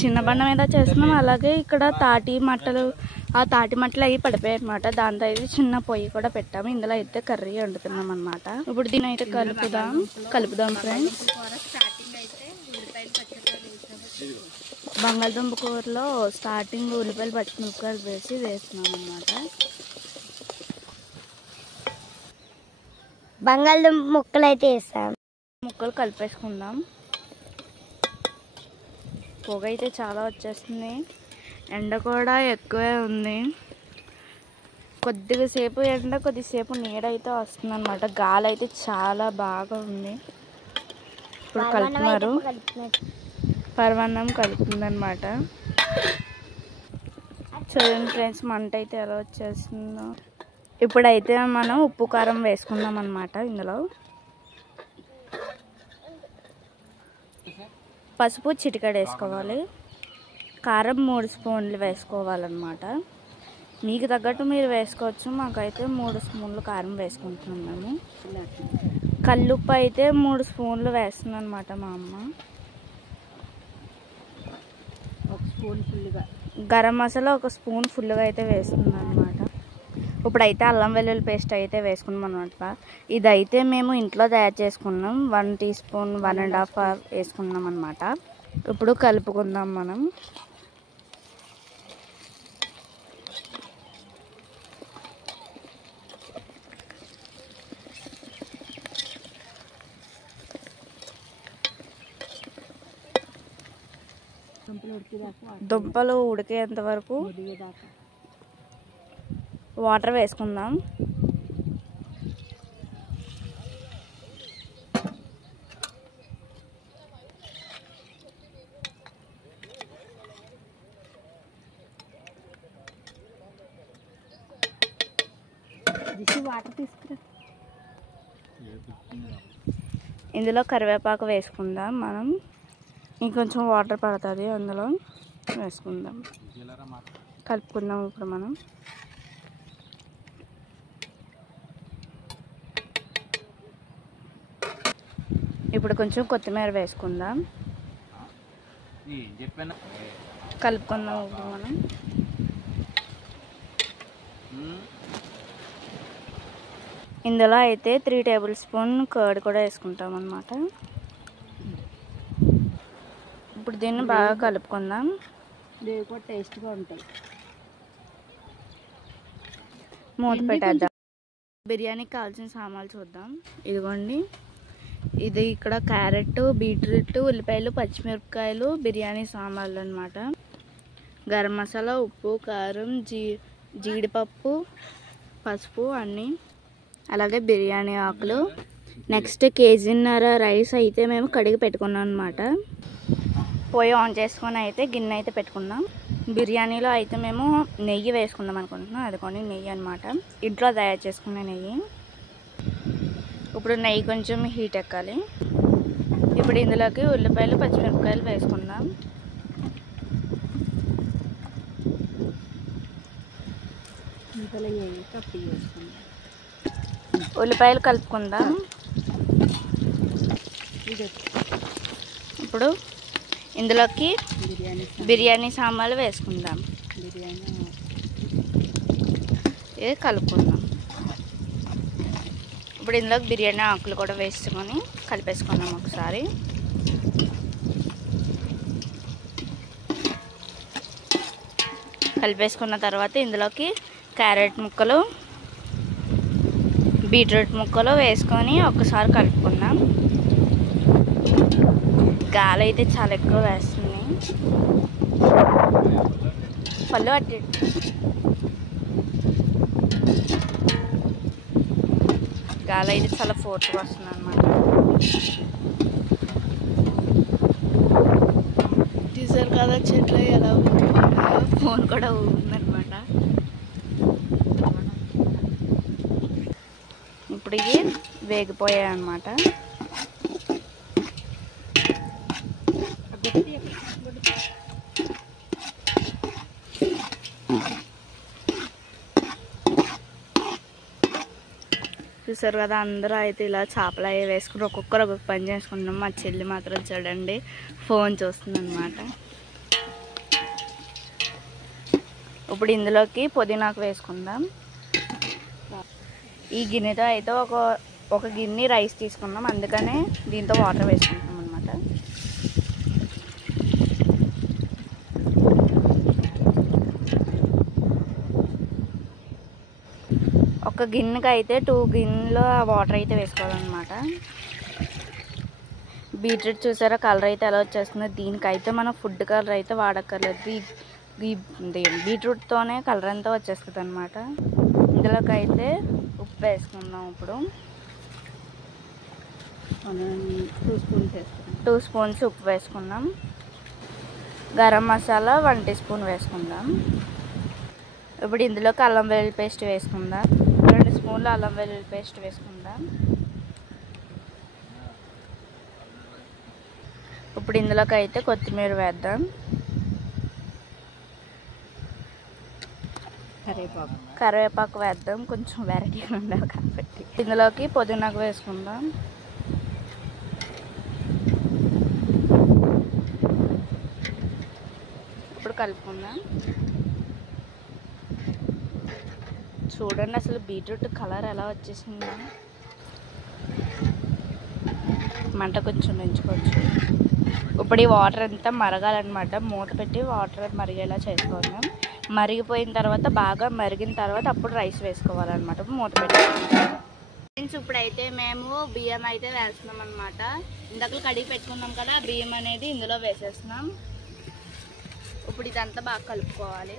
చిన్న బండ మీద చేస్తున్నాం. అలాగే ఇక్కడ తాటి మట్టలు అవి పడిపోయాయి అనమాట. దాంతో అయితే చిన్న పొయ్యి కూడా పెట్టాము. ఇందులో అయితే కర్రీ వండుతున్నాం అనమాట. ఇప్పుడు దీని అయితే కలుపుదాం ఫ్రెండ్స్. బంగాళదుంప కూరలో స్టార్టింగ్ ఉల్లిపాయలు పచ్చిమిరపకాయలు వేస్తున్నాం అనమాట. బంగాళదుంప ముక్కలు అయితే వేస్తాం. ముక్కలు కలిపేసుకుందాం. పొగ అయితే చాలా వచ్చేస్తుంది. ఎండ కూడా ఎక్కువే ఉంది. కొద్దిసేపు ఎండ కొద్దిసేపు నీడ అయితే వస్తుంది అనమాట. గాలి అయితే చాలా బాగా ఉంది. ఇప్పుడు కలుపుతున్నారు. పరమాన్నం కలుపుతుంది అనమాట. చూడండి ఫ్రెండ్స్, మంట అయితే ఎలా వచ్చేస్తుందో. ఇప్పుడైతే మనం ఉప్పు కారం వేసుకుందాం అనమాట. ఇందులో పసుపు చిటికెడు వేసుకోవాలి. కారం 3 స్పూన్లు వేసుకోవాలన్నమాట. మీకు తగ్గట్టు మీరు వేసుకోవచ్చు. మాకైతే 3 స్పూన్లు కారం వేసుకుంటున్నాము. కల్లుప్పు అయితే 3 స్పూన్లు వేస్తుంది అనమాట మా అమ్మ. 1 స్పూన్ ఫుల్గా. గరం మసాలా 1 స్పూన్ ఫుల్గా అయితే వేస్తుంది అనమాట. ఇప్పుడైతే అల్లం వెల్లుల్లి పేస్ట్ అయితే వేసుకున్నాం అనమాట. ఇదైతే మేము ఇంట్లో తయారు చేసుకున్నాం. 1 టీ స్పూన్ 1.5 వేసుకున్నాం అనమాట. ఇప్పుడు కలుపుకుందాం మనం. దుంపలు ఉడికేంత వరకు వాటర్ వేసుకుందాం. వాటర్ తీసుకురా. ఇందులో కరివేపాకు వేసుకుందాం మనం. ఇంకొంచెం వాటర్ పడుతుంది, అందులో వేసుకుందాం. కలుపుకుందాం ఇప్పుడు మనం. ఇప్పుడు కొంచెం కొత్తిమీర వేసుకుందాం. కలుపుకుందాం ఇప్పుడు మనం. ఇందులో అయితే 3 టేబుల్ స్పూన్ కర్డ్ కూడా వేసుకుంటాం అన్నమాట. ఇప్పుడు దీన్ని బాగా కలుపుకుందాం. ఇవి కూడా టేస్ట్గా ఉంటాయి. మూత పెట్టేద్దాం. బిర్యానీకి కావాల్సిన సామాన్లు చూద్దాం. ఇదిగోండి, ఇది ఇక్కడ క్యారెట్, బీట్రూట్, ఉల్లిపాయలు, పచ్చిమిరపకాయలు, బిర్యానీ సామాన్లు అన్నమాట. గరం మసాలా, ఉప్పు, కారం, జీడిపప్పు, పసుపు అన్నీ, అలాగే బిర్యానీ ఆకులు. నెక్స్ట్ 1.5 కేజీ రైస్ అయితే మేము కడిగి పెట్టుకున్నాం అనమాట. పొయ్యి ఆన్ చేసుకొని అయితే గిన్నె అయితే పెట్టుకుందాం. బిర్యానీలో అయితే మేము నెయ్యి వేసుకుందాం అనుకుంటున్నాం. అది కొన్ని నెయ్యి అనమాట, ఇంట్లో తయారు చేసుకునే నెయ్యి. ఇప్పుడు నెయ్యి కొంచెం హీట్ ఎక్కాలి. ఇప్పుడు ఇందులోకి ఉల్లిపాయలు, పచ్చిమిరపకాయలు వేసుకుందాం. ఉల్లిపాయలు కలుపుకుందాం. ఇప్పుడు ఇందులోకి బిర్యానీ సామాన్లు వేసుకుందాం. ఇది కలుపుకుందాం. ఇప్పుడు ఇందులోకి బిర్యానీ ఆకులు కూడా వేసుకొని కలిపేసుకుందాం ఒకసారి. కలిపేసుకున్న తర్వాత ఇందులోకి క్యారెట్ ముక్కలు, బీట్రూట్ ముక్కలు వేసుకొని ఒకసారి కలుపుకుందాం. గాలి అయితే చాలా ఎక్కువ వేస్తుంది. పళ్ళు అట్టి గాలి అయితే చాలా ఫోర్స్గా వస్తుంది అన్నమాట. చూసారు కదా చెట్లు ఎలా ఫోన్ కూడా ఉందన్నమాట. ఇప్పుడు ఇవి వేగిపోయాయి అన్నమాట. చూసారు కదా, అందరూ అయితే ఇలా చేపలు అవి వేసుకుని ఒక్కొక్కరు ఒక్కొక్క పని చేసుకుంటున్నాం. మా చెల్లి మాత్రం చూడండి ఫోన్ చూస్తుంది అనమాట. ఇప్పుడు ఇందులోకి పుదీనాకు వేసుకుందాం. ఈ గిన్నెతో అయితే ఒక గిన్నె రైస్ తీసుకున్నాం, అందుకనే దీంతో వాటర్ వేసుకుంటాం అనమాట. ఒక గిన్నెకి అయితే 2 గిన్నెలు వాటర్ అయితే వేసుకోవాలన్నమాట. బీట్రూట్ చూసారా కలర్ అయితే ఎలా వచ్చేస్తుందో. దీనికైతే మనం ఫుడ్ కలర్ అయితే వాడక్కర్లేదు, ఈ బీట్రూట్తోనే కలర్ అంతా వచ్చేస్తుంది అనమాట. ఇందులోకి అయితే ఉప్పు వేసుకుందాం. ఇప్పుడు 2 స్పూన్స్ ఉప్పు వేసుకుందాం. గరం మసాలా 1 టీ స్పూన్ వేసుకుందాం. ఇప్పుడు ఇందులోకి అల్లం వెల్లుల్లి పేస్ట్ వేసుకుందాం. 2 స్పూన్లు అల్లం వెల్లుల్లి పేస్ట్ వేసుకుందాం. ఇప్పుడు ఇందులోకి అయితే కొత్తిమీర వేద్దాం. కరివేపాకు వేద్దాం, కొంచెం వెరైటీగా ఉండాలి కాబట్టి. ఇందులోకి పుదీనాకు వేసుకుందాం. ఇప్పుడు కలుపుకుందాం. చూడండి అసలు బీట్రూట్ కలర్ ఎలా వచ్చేసిందో. మంట కొంచెం పెంచుకోవచ్చు. ఇప్పుడు ఈ వాటర్ అంతా మరగాలన్నమాట. మూత పెట్టి వాటర్ మరిగేలా చేసుకోవాలి. మరిగిపోయిన తర్వాత బాగా మరిగిన తర్వాత అప్పుడు రైస్ వేసుకోవాలన్నమాట. మూత పెట్టి ఫ్రెండ్స్ ఇప్పుడైతే మేము బియ్యం అయితే వేస్తున్నాం అనమాట. ఇందాక కడిగి పెట్టుకున్నాం కదా, బియ్యం అనేది ఇందులో వేసేస్తున్నాం. ఇప్పుడు ఇదంతా బాగా కలుపుకోవాలి.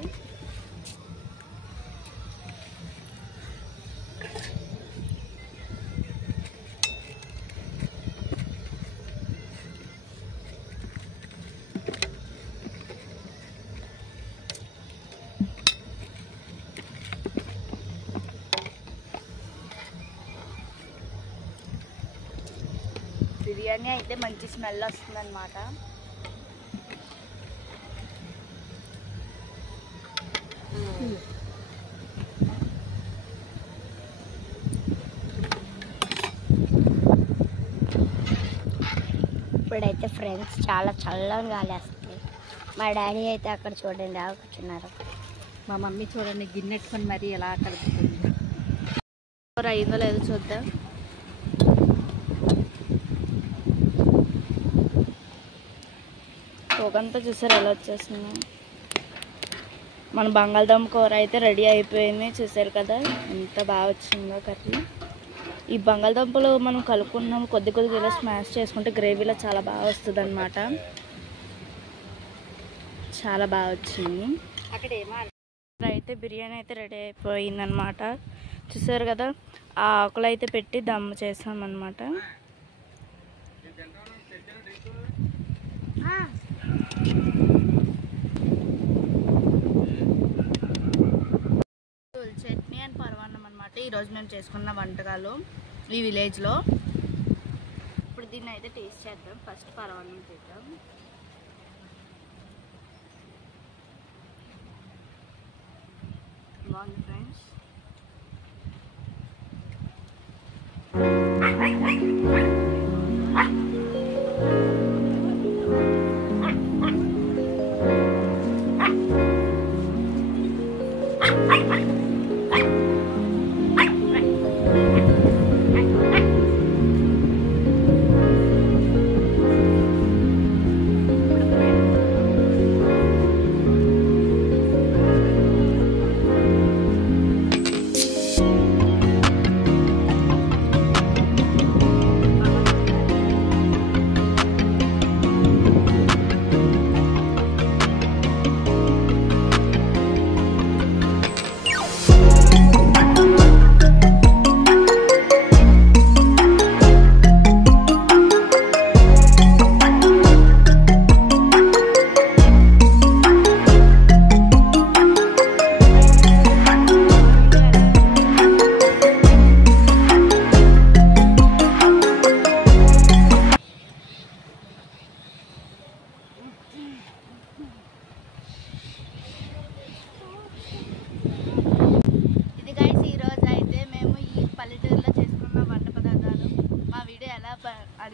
బిర్యానీ అయితే మంచి స్మెల్ వస్తుంది అన్నమాట. ఇప్పుడైతే ఫ్రెండ్స్ చాలా చల్లగా గాలేస్తుంది. మా డాడీ అయితే అక్కడ చూడండి కూర్చున్నారు. మా మమ్మీ చూడండి గిన్నెట్టుకొని మరి ఎలా కలుపుతుంది. అయిందో లేదో చూద్దాం. పొగంతా చూసారు ఎలా వచ్చేసింది. మన బంగాళదుంప కూర అయితే రెడీ అయిపోయింది. చూసారు కదా ఎంత బాగా వచ్చిందో కర్రీ. ఈ బంగాళదుంపలు మనం కలుపుకున్నాము, కొద్దిగా ఇలా స్మాష్ చేసుకుంటే గ్రేవీలో చాలా బాగా వస్తుంది అనమాట. చాలా బాగా వచ్చింది. అయితే బిర్యానీ అయితే రెడీ అయిపోయిందనమాట. చూసారు కదా, ఆ ఆకులు అయితే పెట్టి దమ్ చేసామన్నమాట. చట్నీ అండ్ పరమాన్నం అనమాట ఈరోజు మేము చేసుకున్న వంటకాలు ఈ విలేజ్లో. ఇప్పుడు దీన్ని అయితే టేస్ట్ చేద్దాం. ఫస్ట్ పరమాన్నం చేద్దాం. బాగుంది ఫ్రెండ్స్.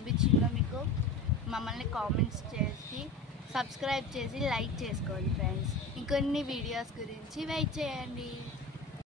అనిపించిందో మీకు మమ్మల్ని కామెంట్స్ చేసి సబ్స్క్రైబ్ చేసి లైక్ చేసుకోండి ఫ్రెండ్స్. ఇంకొన్ని వీడియోస్ గురించి వెయిట్ చేయండి.